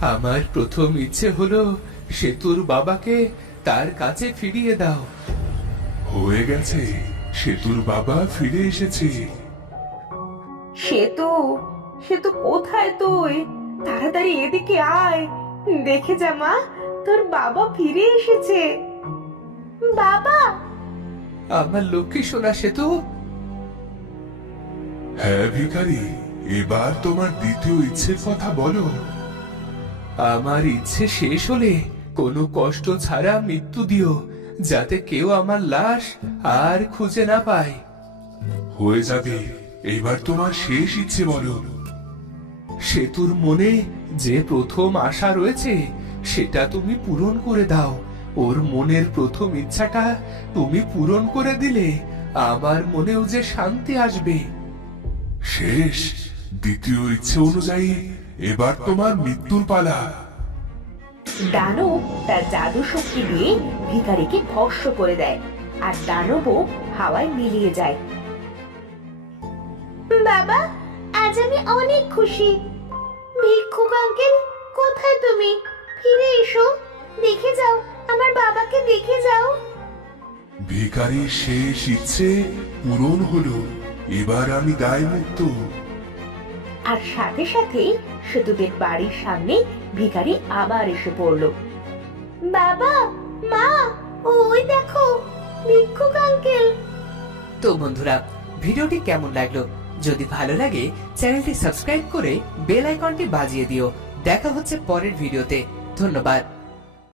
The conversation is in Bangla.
আমার প্রথম ইচ্ছে হলো সেতুর বাবাকে তার কাছে ফিরিয়ে দাও। হয়ে গেছে, সেতুর বাবা ফিরে এসেছে। সেতু, সেতু কোথায় তুই? তাড়াতাড়ি এদিকে আয়, দেখে যা মা, তোর বাবা ফিরে এসেছে। বাবা! আমার লক্ষ্মী সোনা সেতু। হ্যাঁ ভিখারি, এবার তোমার দ্বিতীয় ইচ্ছের কথা বলো। আমার ইচ্ছে শেষ হলে কোনো কষ্ট ছাড়া মৃত্যু দিও, যাতে কেউ আমার লাশ আর খুঁজে না পায়। হয়ে যাবে, এবার তোমার শেষ ইচ্ছে বলো। সেতুর মনে যে প্রথম আশা রয়েছে সেটা তুমি পূরণ করে দাও। ওর মনের প্রথম ইচ্ছাটা তুমি পূরণ করে দিলে আমার মনেও যে শান্তি আসবে। শেষ, দ্বিতীয় ইচ্ছে অনুযায়ী এবার তোমার মৃত্যুর পালা। দানব তার জাদু শক্তি দিয়ে ভিখারিকে ভস্ম করে দেয়, আর দানবও হাওয়ায় মিলিয়ে যায়। বাবা, আজ আমি অনেক খুশি। ভিক্ষুক আঙ্কেল, কোথায় তুমি? ফিরে এসো, দেখে যাও, আমার বাবাকে দেখে যাও। ভিখারির শেষ ইচ্ছে পূরণ হলো, এবার আমি দায় মুক্ত। আর সাথে সাথেই সেতুদের বাড়ির সামনে ভিখারি আবার এসে পড়ল। বাবা, মা, ওই দেখো ভিক্ষুক আঙ্কেল। তো বন্ধুরা, ভিডিওটি কেমন লাগলো? যদি ভালো লাগে চ্যানেলটি সাবস্ক্রাইব করে বেল আইকনটি বাজিয়ে দিও। দেখা হচ্ছে পরের ভিডিওতে। ধন্যবাদ।